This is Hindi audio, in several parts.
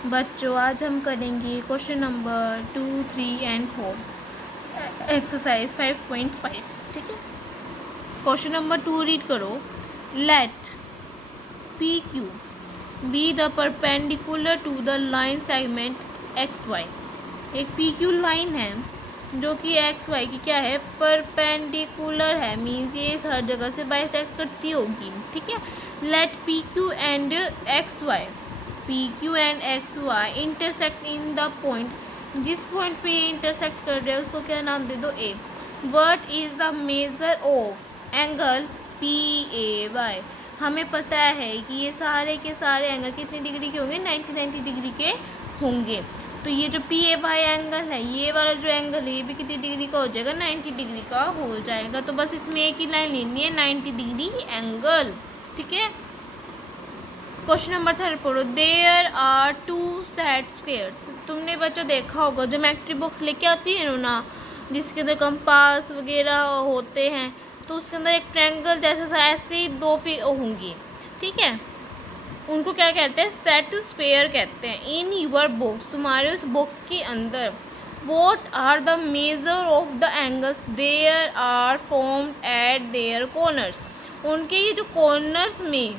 बच्चों आज हम करेंगे क्वेश्चन नंबर 2, 3 एंड 4 एक्सरसाइज 5.5। ठीक है, क्वेश्चन नंबर 2 रीड करो। Let P Q be the perpendicular to the line segment X Y. एक पी क्यू लाइन है जो कि एक्स वाई की क्या है, परपेंडिकुलर है, मीन्स ये इस हर जगह से बाइसेक्ट करती होगी। ठीक है, let P Q and X Y PQ and XY intersect in the point, जिस पॉइंट पे ये इंटरसेक्ट कर रहे हैं उसको क्या नाम दे दो, A। What is the measure of angle PAY। हमें पता है कि ये सारे के सारे एंगल कितने डिग्री के होंगे, 90 डिग्री के होंगे। तो ये जो PAY एंगल है, ये वाला जो एंगल है, ये भी कितनी डिग्री का हो जाएगा, 90 डिग्री का हो जाएगा। तो बस इसमें एक ही लाइन लेनी है, 90 डिग्री एंगल। ठीक है, क्वेश्चन नंबर 3 पढ़ो। There are 2 set squares. तुमने बच्चों देखा होगा ज्योमेट्री बुक्स लेके आती है ना, जिसके अंदर कंपास वगैरह होते हैं, तो उसके अंदर एक ट्रायंगल जैसा सा ऐसे ही दो होंगी। ठीक है, उनको क्या कहते हैं, सेट स्क्वेयर कहते हैं। इन यूर बुक्स, तुम्हारे उस बुक्स के अंदर, what are the measure of the angles there are formed at their corners. उनके ये जो कॉर्नर्स में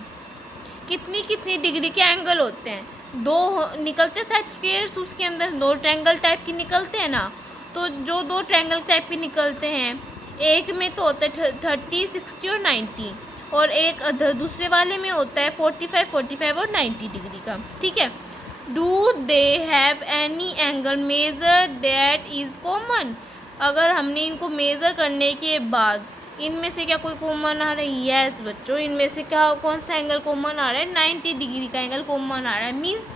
कितनी कितनी डिग्री के एंगल होते हैं, दो निकलते सेट स्क्वेयर्स, उसके अंदर दो ट्रायंगल टाइप की निकलते हैं ना। तो जो दो ट्रायंगल टाइप के निकलते हैं, एक में तो होता है 30, 60 और 90, और एक दूसरे वाले में होता है 45, 45 और 90 डिग्री का। ठीक है, do they have any angle measure that is common. अगर हमने इनको मेज़र करने के बाद इनमें से क्या कोई कॉमन आ रहा है, यस बच्चों, इनमें से क्या कौन सा एंगल कॉमन आ रहा है, 90 डिग्री का एंगल कॉमन आ रहा है। मीन्स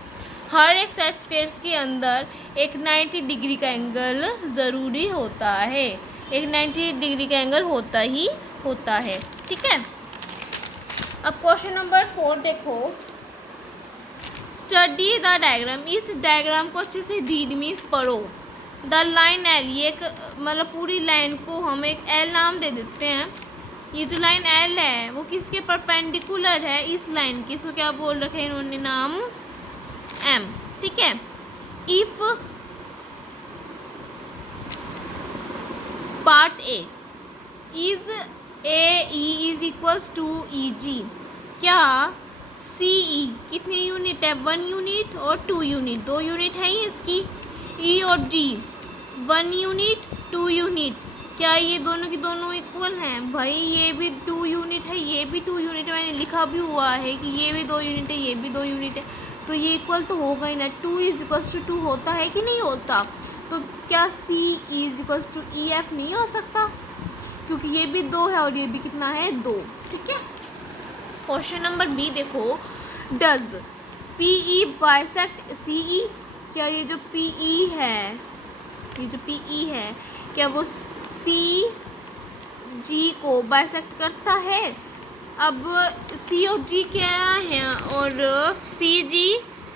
हर एक सेट स्क्वेयर्स के अंदर एक 90 डिग्री का एंगल ज़रूरी होता है, एक 90 डिग्री का एंगल होता ही होता है। ठीक है, अब क्वेश्चन नंबर 4 देखो। Study the diagram. इस डायग्राम को अच्छे से रीड मीन्स पढ़ो। द लाइन एल, ये एक मतलब पूरी लाइन को हम एक एल नाम दे देते हैं। ये जो लाइन एल है वो किसके परपेंडिकुलर है, इस लाइन की, इसको क्या बोल रखे हैं इन्होंने नाम, एम। ठीक है, if part A is AE is equals to EG, क्या CE कितनी यूनिट है, 1 यूनिट और 2 यूनिट, 2 यूनिट है ही इसकी। E और G 1 यूनिट 2 यूनिट, क्या ये दोनों की दोनों इक्वल हैं? भाई ये भी 2 यूनिट है, ये भी 2 यूनिट है, मैंने लिखा भी हुआ है कि ये भी 2 यूनिट है, ये भी 2 यूनिट है, तो ये इक्वल तो होगा ही ना। 2 इज इक्वल्स टू 2 होता है कि नहीं होता? तो क्या C is equals to EF नहीं हो सकता, क्योंकि ये भी 2 है और ये भी कितना है, 2। ठीक है, क्वेश्चन नंबर बी देखो। Does PE bisect CE। क्या ये जो PE है, ये जो PE है, क्या वो CG को बाइसेक्ट करता है? अब C और G क्या है, और CG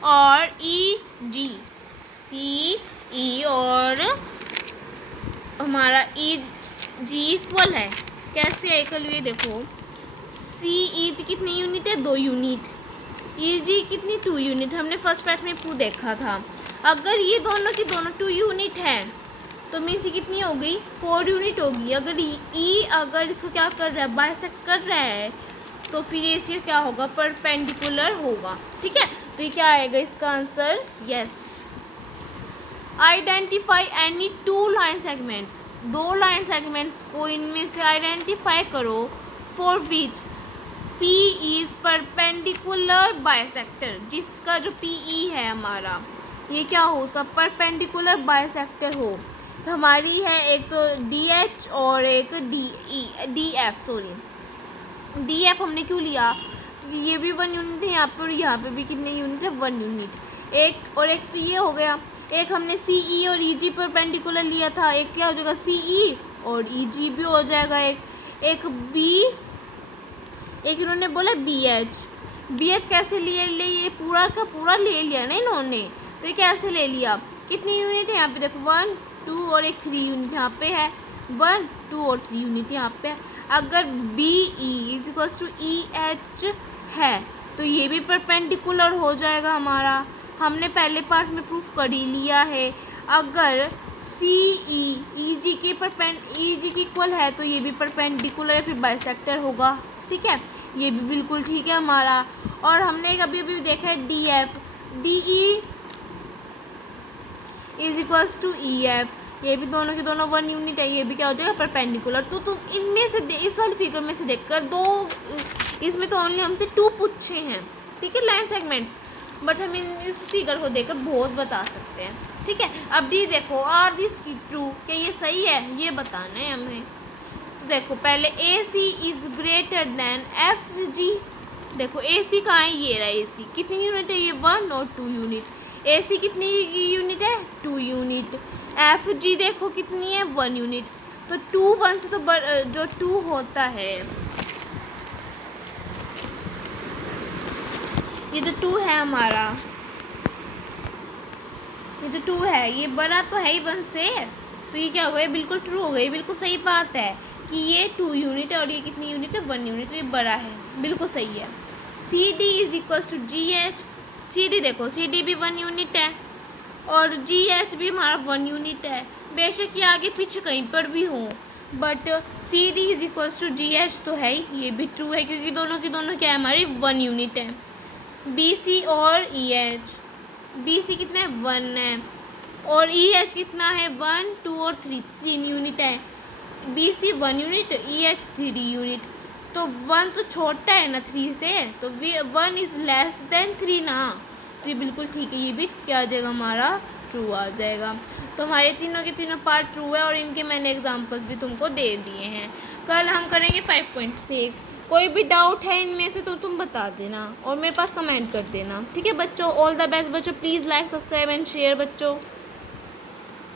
और EG, CE और हमारा EG इक्वल है। कैसे है इक्वल, ये देखो। CE कितनी यूनिट है, 2 यूनिट, EG कितनी 2 यूनिट, हमने फर्स्ट पार्ट में देखा था। अगर ये दोनों की दोनों 2 यूनिट है तो मीन्स ये कितनी हो गई, 4 यूनिट होगी। अगर E अगर इसको क्या कर रहा है, बाइसेक्ट कर रहा है, तो फिर ये इसके क्या होगा, परपेंडिकुलर होगा। ठीक है, तो ये क्या आएगा इसका answer, yes. Identify any 2 line segments. 2 line segments को इनमें से आइडेंटिफाई करो for which P is perpendicular bisector, जिसका जो PE है हमारा, ये क्या हो, उसका परपेंडिकुलर बाइसेक्टर हो। हमारी है एक तो DH और एक DF, सॉरी DF हमने क्यों लिया, ये भी 1 यूनिट है यहाँ पे, और यहाँ पे भी कितने यूनिट है, 1 यूनिट। एक और एक तो ये हो गया, एक हमने CE और EG परपेंडिकुलर लिया था, एक क्या हो जाएगा, CE और EG भी हो जाएगा। एक B, एक इन्होंने बोला BH कैसे ले ये पूरा का पूरा ले लिया ना इन्होंने, तो ये कैसे ले लिया, कितनी यूनिट है यहाँ पे देखो, 1, 2 और एक 3 यूनिट यहाँ पे है, 1, 2 और 3 यूनिट यहाँ पे है। अगर BE is equals to EH है तो ये भी परपेंडिकुलर हो जाएगा हमारा। हमने पहले पार्ट में प्रूफ कर ही लिया है। अगर सी ई जी के ई जी के इक्वल है तो ये भी परपेंडिकुलर है, फिर बाइसेक्टर होगा। ठीक है, ये भी बिल्कुल ठीक है हमारा। और हमने अभी अभी देखा है D F, D E is equals to E F, ये भी दोनों के दोनों 1 यूनिट है, ये भी क्या हो जाएगा परपेंडिकुलर। तो तुम इनमें से इस वाली फिगर में से देखकर दो, इसमें तो ओनली हमसे 2 पूछे हैं, ठीक है, लाइन सेगमेंट्स, बट हम इस फिगर को देखकर बहुत बता सकते हैं। ठीक है, अब डी देखो, आर दिस ट्रू, क्या ये सही है, ये बताना है हमें। तो देखो पहले A C is greater than F G. देखो ए सी कहाँ है, ये रहा ए सी, कितनी यूनिट है, ये 1 और 2 यूनिट। ए सी कितनी यूनिट है, 2 यूनिट। एफ जी देखो कितनी है, 1 यूनिट। तो 2 1 से तो जो 2 होता है, ये जो 2 है हमारा, ये जो 2 है ये बड़ा तो है ही 1 से, तो ये क्या हो गया, बिल्कुल ट्रू हो गई। बिल्कुल सही बात है कि ये 2 यूनिट है और ये कितनी यूनिट है, 1 यूनिट, तो ये बड़ा है, बिल्कुल सही है। C D is equals to G H. C D देखो, सी डी भी 1 यूनिट है और जी एच भी हमारा 1 यूनिट है। बेशक ये आगे पीछे कहीं पर भी हो, but C D is equals to G H तो है ही, ये भी ट्रू है क्योंकि दोनों की दोनों क्या है, हमारी 1 यूनिट है। बी सी और ई एच, बी सी कितना है, 1 है, और ई एच कितना है, 1 2 और 3 यूनिट है। B C 1 unit, E H 3 unit, तो 1 तो छोटा है ना 3 से, तो 1 इज़ लेस देन 3 ना, तो ये बिल्कुल ठीक है, ये भी क्या आ जाएगा, हमारा ट्रू आ जाएगा। तो हमारे तीनों के तीनों पार्ट ट्रू है और इनके मैंने एग्जांपल्स भी तुमको दे दिए हैं। कल हम करेंगे 5.6। कोई भी डाउट है इनमें से तो तुम बता देना और मेरे पास कमेंट कर देना। ठीक है बच्चों, ऑल द बेस्ट बच्चों, please like subscribe and share बच्चों।